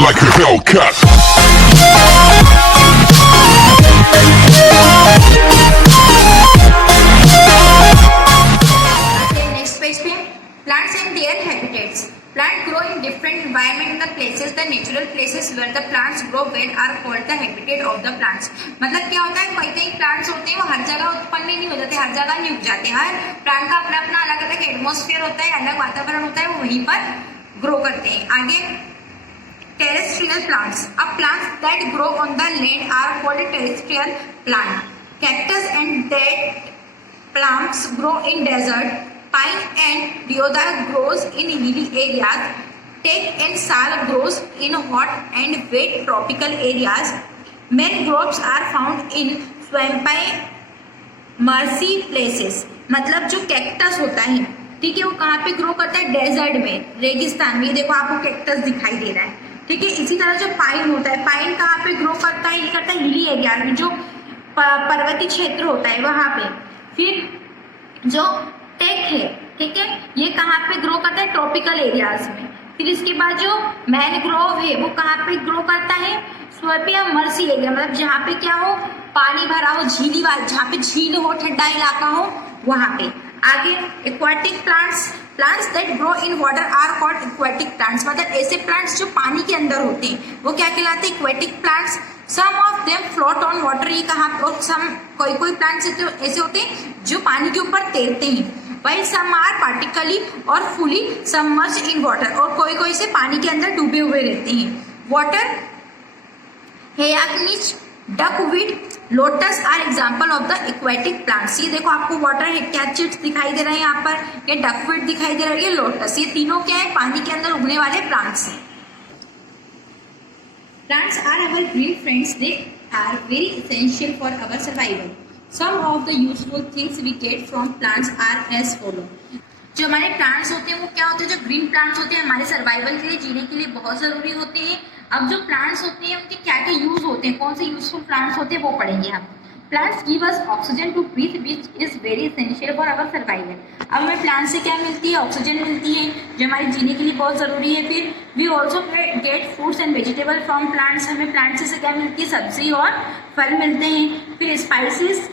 like a Hellcat. Next page पे plants and their habitats. Plants grow in different environment. The places, the natural places where the plants grow well are called the habitat of the plants. मतलब क्या होता है, कई कई plants होते हैं वो हर जगह उत्पन्न नहीं हो जाते, हर जगह नहीं उग जाते. हर प्लांट का अपना अपना अलग अलग एटमोस्फेयर होता है, अलग वातावरण होता है, वो वहीं पर ग्रो करते हैं. आगे terrestrial plants. Plants that grow on the land are called terrestrial plant. Cactus and that plants grow in desert. Pine and deodar grows in hilly areas. Teak and sal grows in hot and wet tropical areas. Mangroves are found in swampy marshy places. मतलब जो cactus होता है, ठीक है, वो कहाँ पे grow करता है? डेजर्ट में, रेगिस्तान में. ये देखो आपको कैक्टस दिखाई दे रहा है, ठीक है. इसी तरह जो पाइन होता है, पाइन कहाँ पे ग्रो करता है? ये करता है हिली एरिया में, जो पर्वतीय क्षेत्र होता है वहाँ पे. फिर जो टेक है, ठीक है, ये कहाँ पे ग्रो करता है? ट्रॉपिकल एरियाज में. फिर इसके बाद जो मैनग्रोव है वो कहाँ पे ग्रो करता है? स्वैम्पी या मर्सी एरिया, मतलब जहाँ पे क्या हो, पानी भरा हो, झीली वाला, जहाँ पे झील हो, ठंडा इलाका हो, वहाँ पे. आगे aquatic plants. Plants that grow in water are called aquatic plants. मतलब ऐसे प्लांट्स जो पानी के अंदर होते हैं वो क्या कहलाते हैं? Aquatic plants. Some of them float on water. ये कहाँ पे? और सम कोई प्लांट्स ऐसे होते हैं जो पानी के ऊपर तैरते हैं. While some are partially और fully submerged in water. और कोई से पानी के अंदर डूबे हुए रहते हैं. Water hyacinth, duckweed, lotus are example of the aquatic plants. ये देखो आपको water hyacinth दिखाई दे रहा है यहाँ पर, ये duckweed दिखाई दे रहा है, ये lotus. ये तीनों क्या है? पानी के अंदर उगने वाले plants हैं. Plants are our green friends. They are very essential for our survival. Some of the useful things we get from plants are as follow. जो हमारे प्लांट्स होते हैं वो क्या होते हैं? जो ग्रीन प्लांट्स होते हैं हमारे सर्वाइवल के लिए, जीने के लिए बहुत ज़रूरी होते हैं. अब जो प्लांट्स होते हैं उनके क्या क्या यूज़ होते हैं, कौन से यूजफुल प्लांट्स होते हैं वो पढ़ेंगे हम. Plants give us oxygen to breathe which is very essential for our survival. अब हमें प्लांट से क्या मिलती है? ऑक्सीजन मिलती है, जो हमारे जीने के लिए बहुत ज़रूरी है. फिर we also get fruits and vegetable from plants. हमें प्लांट से क्या मिलती है? सब्जी और फल मिलते हैं. फिर spices,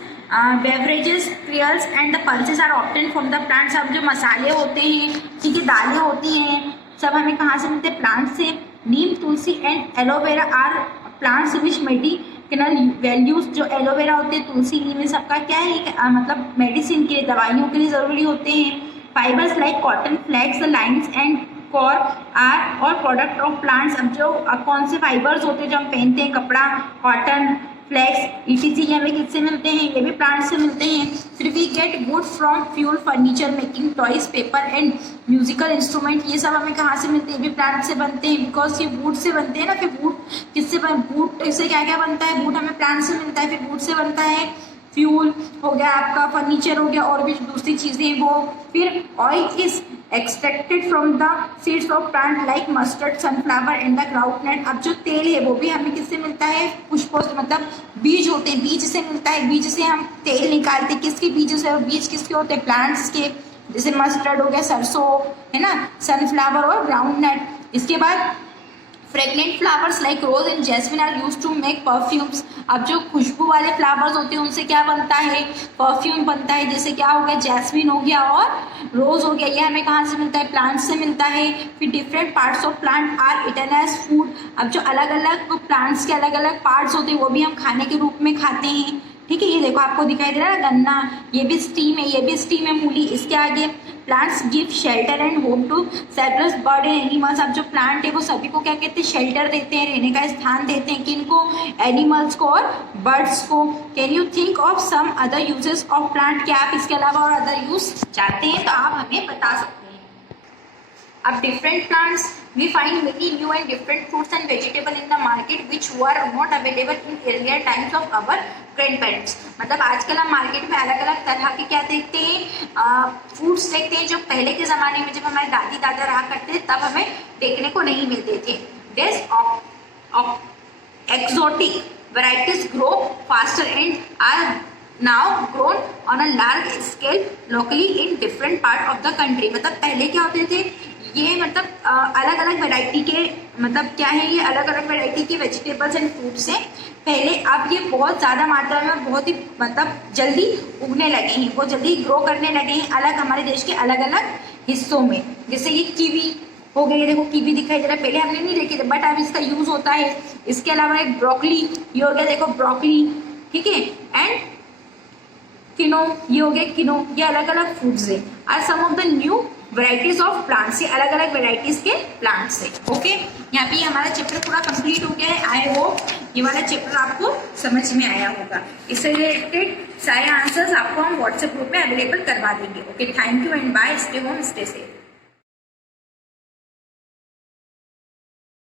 beverages, cereals and the pulses are obtain from the plants. अब जो मसाले होते हैं, ठीक है, दालें होती हैं, सब हमें कहाँ से मिलते हैं? प्लांट से. Neem, tulsi and aloe vera are plants which medicinal values. जो एलोवेरा होते हैं, तुलसी, नीम, सबका क्या है? मतलब मेडिसिन के, दवाइयों के लिए ज़रूरी होते हैं. Fibres like cotton, flax, linen and coir are और प्रोडक्ट ऑफ प्लांट्स. अब जो कौन से फाइबर्स होते हैं जो हम पहनते हैं, कपड़ा, कॉटन, फ्लैक्स, ईटीसी, ये हमें किससे मिलते हैं? ये भी प्लांट से मिलते हैं. फिर we get wood from fuel, furniture making, toys, paper and musical instrument. ये सब हमें कहाँ से मिलते हैं? ये भी प्लांट से बनते हैं, बिकॉज ये वुड से बनते हैं ना. फिर वुड किससे वुड से क्या क्या बनता है? वुड हमें प्लांट से मिलता है. फिर वुड से बनता है फ्यूल हो गया आपका, फर्नीचर हो गया, और भी दूसरी चीज़ें वो. फिर oil is extracted from the seeds of plant like mustard, sunflower and the groundnut. अब जो तेल है वो भी हमें किससे मिलता है? पुष्पों से, मतलब बीज होते हैं, बीज से मिलता है. बीज से हम तेल निकालते हैं. किसके बीजों से? और बीज किसके होते हैं? प्लांट्स के. जैसे मस्टर्ड हो गया, सरसों है ना, सनफ्लावर और ग्राउंडनट. इसके बाद fragrant flowers like rose and jasmine are used to make perfumes. अब जो खुशबू वाले फ्लावर्स होते हैं उनसे क्या बनता है? परफ्यूम बनता है. जैसे क्या हो गया? जैस्मिन हो गया और रोज हो गया. ये हमें कहाँ से मिलता है? प्लांट से मिलता है. फिर different parts of plant are eaten as food. अब जो अलग अलग प्लांट्स के अलग अलग पार्ट्स होते हैं वो भी हम खाने के रूप में खाते हैं, ठीक है. ये देखो आपको दिखाई दे रहा है गन्ना, ये भी स्टीम है, ये भी स्टीम है, मूली. इसके आगे plants give shelter and home to several bird and animals. अब जो प्लांट है वो सभी को क्या कहते हैं? शेल्टर देते हैं, रहने का स्थान देते हैं. किनको? एनिमल्स को और बर्ड्स को. Can you think of some other uses of plant? क्या आप इसके अलावा और अदर यूज चाहते हैं तो आप हमें बता सकते हैं. अब different plants, we find many new and different fruits and vegetables in the market which were not available in earlier times of our grandparents. मतलब आजकल हम मार्केट में अलग अलग तरह के क्या देखते हैं? फ्रूट्स देखते हैं जो पहले के ज़माने में जब हमारे दादी दादा रहा करते थे तब हमें देखने को नहीं मिलते थे. This exotic varieties grow faster and are now grown on a large scale locally in different part of the country. मतलब पहले क्या होते थे? ये मतलब अलग अलग वैरायटी के मतलब क्या है, ये अलग अलग वैरायटी के वेजिटेबल्स एंड फ्रूट्स हैं पहले। अब ये बहुत ज़्यादा मात्रा में और बहुत ही मतलब जल्दी उगने लगे हैं, बहुत जल्दी ग्रो करने लगे हैं अलग हमारे देश के अलग अलग हिस्सों में। जैसे ये कीवी हो गई, देखो कीवी दिखाई दे रहा है, पहले हमने नहीं देखे थे बट अब इसका यूज होता है। इसके अलावा एक ब्रोकली, ये हो गया देखो ब्रोकली, ठीक है, एंड किनो, ये हो गया किनो, ये अलग अलग फूड्स है। Are some of the new varieties of plants, ये अलग अलग वैरायटीज के प्लांट्स है। ओके, यहाँ पे हमारा चैप्टर पूरा कंप्लीट हो गया है। आई होप ये वाला चैप्टर आपको समझ में आया होगा। इससे रिलेटेड सारे आंसर्स आपको हम व्हाट्सएप ग्रुप में अवेलेबल करवा देंगे। Okay, thank you and bye, stay home stay safe.